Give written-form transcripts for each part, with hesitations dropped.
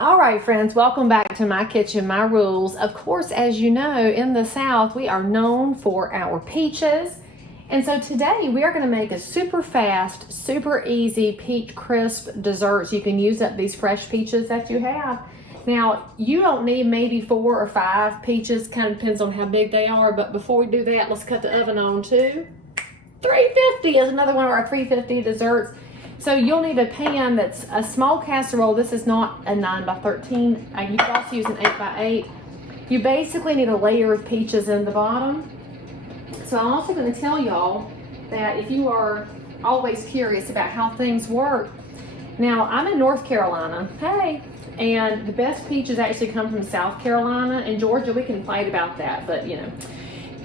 All right, friends, welcome back to my kitchen, my rules. Of course, as you know, in the South, we are known for our peaches. And so today we are going to make a super fast, super easy peach crisp dessert. So you can use up these fresh peaches that you have. Now, you don't need maybe 4 or 5 peaches, kind of depends on how big they are. But before we do that, let's cut the oven on to 350 is another one of our 350 desserts. So you'll need a pan that's a small casserole. This is not a 9 by 13. You can also use an 8 by 8. You basically need a layer of peaches in the bottom. So I'm also going to tell y'all that if you are always curious about how things work. Now, I'm in North Carolina, hey, and the best peaches actually come from South Carolina and Georgia. We can fight about that, but you know.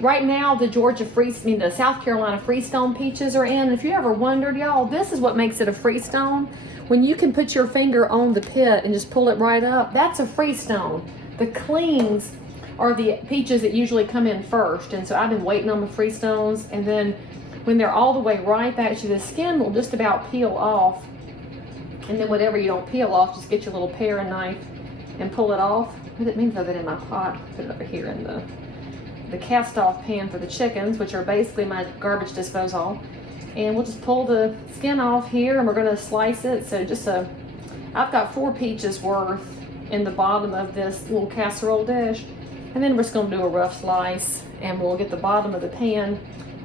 Right now, the South Carolina Freestone Peaches are in. If you ever wondered, y'all, this is what makes it a Freestone. When you can put your finger on the pit and just pull it right up, that's a Freestone. The cleans are the peaches that usually come in first. And so I've been waiting on the Freestones. And then when they're all the way ripe, actually the skin will just about peel off. And then whatever you don't peel off, just get your little paring knife and pull it off. I didn't mean to throw that in my pot. Put it over here in the cast off pan for the chickens, which are basically my garbage disposal. And we'll just pull the skin off here and we're going to slice it. So I've got 4 peaches worth in the bottom of this little casserole dish. And then we're just going to do a rough slice and we'll get the bottom of the pan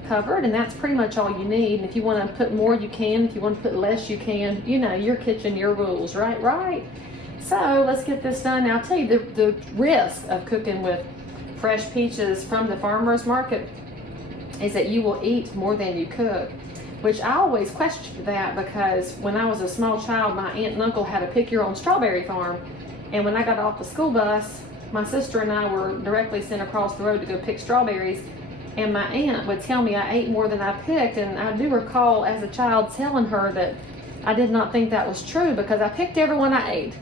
covered, and that's pretty much all you need. And if you want to put more, you can. If you want to put less, you can. You know, your kitchen, your rules, right? Right. So let's get this done. Now I'll tell you the risk of cooking with fresh peaches from the farmer's market is that you will eat more than you cook, which I always questioned that because when I was a small child, my aunt and uncle had a pick your own strawberry farm, and when I got off the school bus, my sister and I were directly sent across the road to go pick strawberries, and my aunt would tell me I ate more than I picked. And I do recall as a child telling her that I did not think that was true because I picked every one I ate.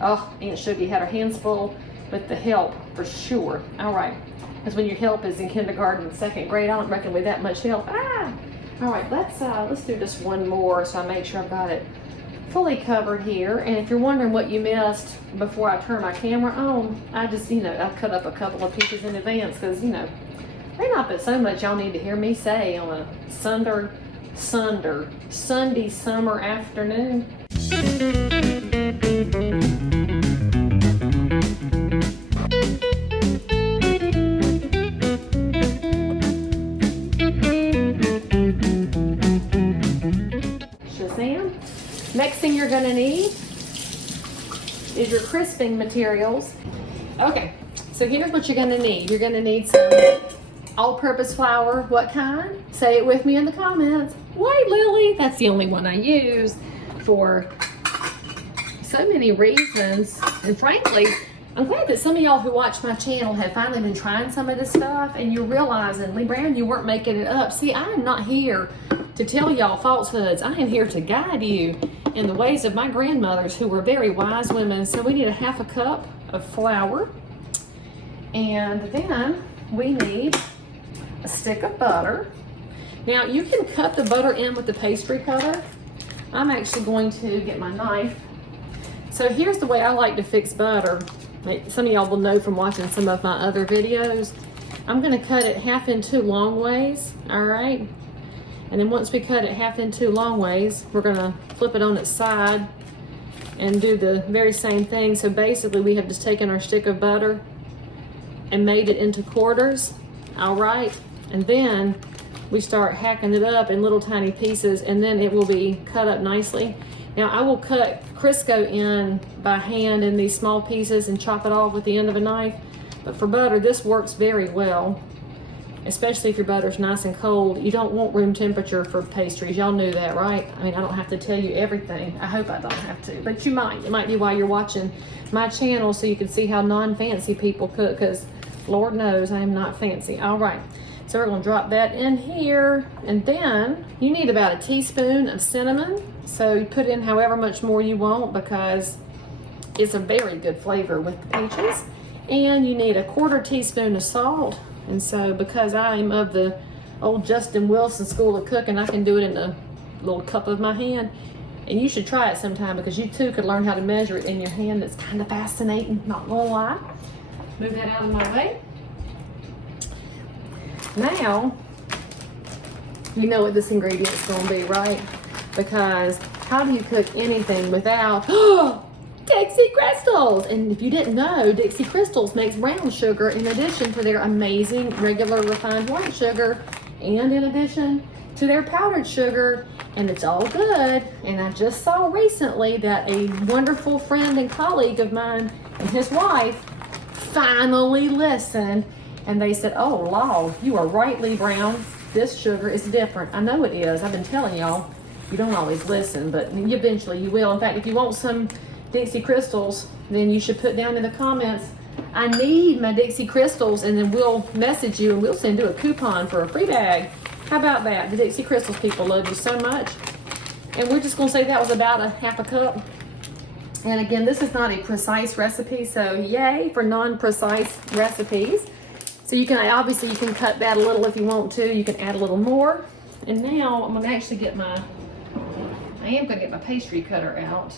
Oh, Aunt Shuggy had her hands full with the help for sure. All right, because when your help is in kindergarten and 2nd grade, I don't reckon with that much help. All right, let's do just one more so I make sure I've got it fully covered here. And if you're wondering what you missed before I turn my camera on, I just, I cut up a couple of peaches in advance because, may not be so much y'all need to hear me say on a Sunday summer afternoon. Next thing you're gonna need is your crisping materials. Okay, so here's what you're gonna need. You're gonna need some all-purpose flour. What kind? Say it with me in the comments. White Lily, that's the only one I use for so many reasons. And frankly, I'm glad that some of y'all who watch my channel have finally been trying some of this stuff and you're realizing, Lee Brown, you weren't making it up. See, I'm not here to tell y'all falsehoods. I am here to guide you in the ways of my grandmothers who were very wise women. So we need a 1/2 cup of flour. And then we need a stick of butter. Now you can cut the butter in with the pastry cutter. I'm actually going to get my knife. So here's the way I like to fix butter. Some of y'all will know from watching some of my other videos. I'm gonna cut it 1/2 in 2 long ways, all right? And then once we cut it 1/2 in 2 long ways, we're gonna flip it on its side and do the very same thing. So basically we have just taken our stick of butter and made it into quarters, all right? And then we start hacking it up in little tiny pieces and then it will be cut up nicely. Now I will cut Crisco in by hand in these small pieces and chop it off with the end of a knife. But for butter, this works very well, especially if your butter's nice and cold. You don't want room temperature for pastries. Y'all knew that, right? I mean, I don't have to tell you everything. I hope I don't have to, but you might. It might be while you're watching my channel so you can see how non-fancy people cook, because Lord knows I am not fancy. All right, so we're gonna drop that in here, and then you need about a teaspoon of cinnamon. So you put in however much more you want because it's a very good flavor with the peaches. And you need a 1/4 teaspoon of salt. And so because I'm of the old Justin Wilson school of cooking, I can do it in a little cup of my hand. And you should try it sometime because you too could learn how to measure it in your hand. It's kind of fascinating, not gonna lie. Move that out of my way. Now, you know what this ingredient's gonna be, right? Because how do you cook anything without Dixie Crystals? And if you didn't know, Dixie Crystals makes brown sugar in addition to their amazing regular refined white sugar and in addition to their powdered sugar, and it's all good. And I just saw recently that a wonderful friend and colleague of mine and his wife finally listened, and they said, oh, Lord, you are right, Lee Brown. This sugar is different. I know it is. I've been telling y'all, you don't always listen, but eventually you will. In fact, if you want some Dixie Crystals, then you should put down in the comments, I need my Dixie Crystals, and then we'll message you and we'll send you a coupon for a free bag. How about that? The Dixie Crystals people love you so much. And we're just gonna say that was about a half a cup. And again, this is not a precise recipe, so yay for non-precise recipes. So you can, obviously you can cut that a little if you want to. You can add a little more. And now I'm gonna actually get I am gonna get my pastry cutter out.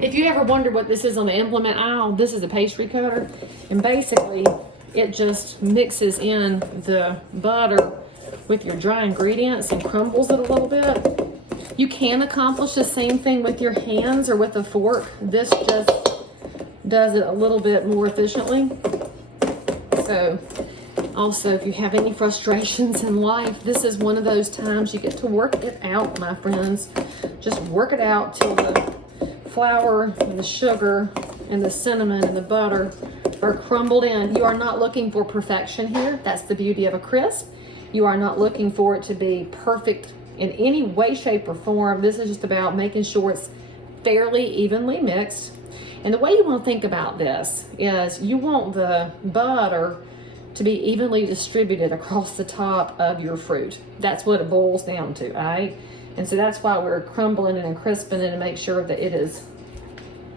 If you ever wonder what this is on the implement aisle, this is a pastry cutter. And basically, it just mixes in the butter with your dry ingredients and crumbles it a little bit. You can accomplish the same thing with your hands or with a fork. This just does it a little bit more efficiently. So also, if you have any frustrations in life, this is one of those times you get to work it out, my friends. Just work it out till the flour and the sugar and the cinnamon and the butter are crumbled in. You are not looking for perfection here. That's the beauty of a crisp. You are not looking for it to be perfect in any way, shape, or form. This is just about making sure it's fairly evenly mixed. And the way you want to think about this is you want the butter to be evenly distributed across the top of your fruit. That's what it boils down to, all right? And so that's why we're crumbling it and crisping it to make sure that it is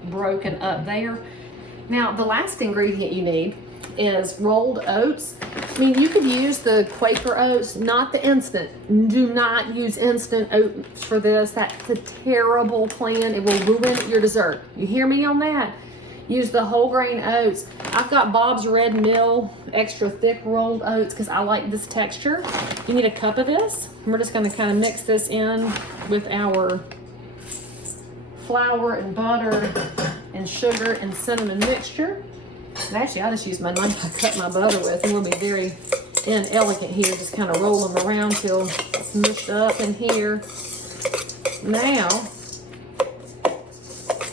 broken up there. Now, the last ingredient you need is rolled oats. I mean, you could use the Quaker oats, not the instant. Do not use instant oats for this. That's a terrible plan. It will ruin your dessert. You hear me on that? Use the whole grain oats. I've got Bob's Red Mill extra thick rolled oats because I like this texture. You need a cup of this. We're just going to kind of mix this in with our flour and butter and sugar and cinnamon mixture. And actually, I just use my knife I cut my butter with, and we'll be very inelegant here. Just kind of roll them around till it's mushed up in here. Now,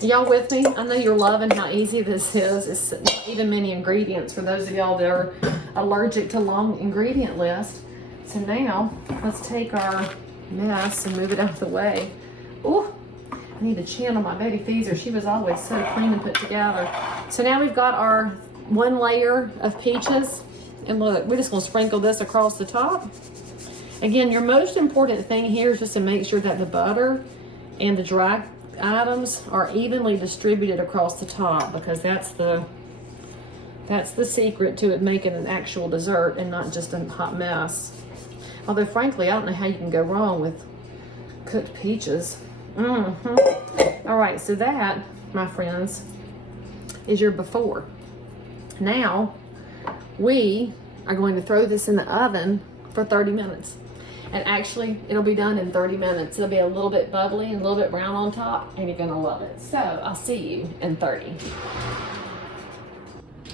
y'all with me? I know you're loving how easy this is. It's not even many ingredients for those of y'all that are allergic to long ingredient lists. So now, let's take our mess and move it out of the way. Ooh, I need to channel my baby Feezer. She was always so clean and put together. So now we've got our one layer of peaches. And look, we're just gonna sprinkle this across the top. Again, your most important thing here is just to make sure that the butter and the dry items are evenly distributed across the top, because that's the secret to it making an actual dessert and not just a hot mess. Although frankly, I don't know how you can go wrong with cooked peaches. All right, so that, my friends, is your before. Now we are going to throw this in the oven for 30 minutes. And actually, it'll be done in 30 minutes. It'll be a little bit bubbly and a little bit brown on top, and you're gonna love it. So I'll see you in 30.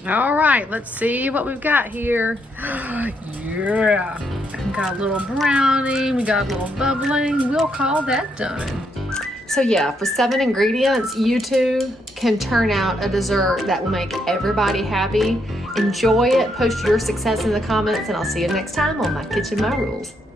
All right, let's see what we've got here. Yeah, we got a little browning, we got a little bubbling. We'll call that done. So yeah, for 7 ingredients, you too can turn out a dessert that will make everybody happy. Enjoy it, post your success in the comments, and I'll see you next time on My Kitchen, My Rules.